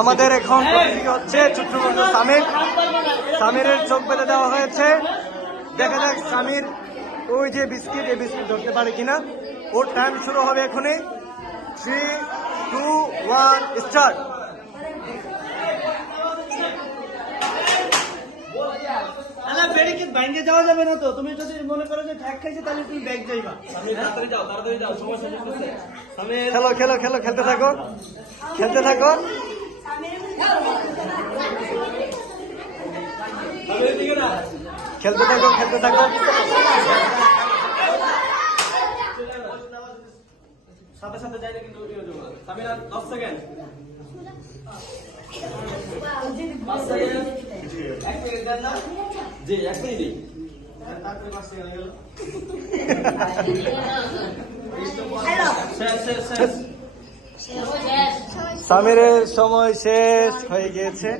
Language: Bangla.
আমাদের এখন প্রতিযোগী হচ্ছে ছোট্ট বন্ধু সামির। সামিরের চোখ বেঁধে দেওয়া হয়েছে। দেখা যাক সামির ওই যে বিস্কিট, এই বিস্কিট ধরতে পারে কিনা। ওর টাইম শুরু হবে এখনই। 3, 2, 1 স্টার্ট। ব্যাংকে যাওয়া যাবে না তো, তুমি যদি মনে করো যে ঠ্যাক খাইছে তাহলে তুমি ব্যাংক যাইবা। তাড়াতাড়ি যাও, সময় শেষ হচ্ছে। খেলো খেলো খেলো, খেলতে থাকো, খেলতে থাকো। খেলতে থাকো, খেলতে থাকো। সাথে সাথে যাইলে কিন্তু সামির আর 10 সেকেন্ড। 5 সেকেন্ড। 1 সেকেন্ড দেন না? জি, 1 মিনিট। তারপরে 5 সেকেন্ড গেল। শেষ। সামিরের সময় শেষ হয়ে গিয়েছে।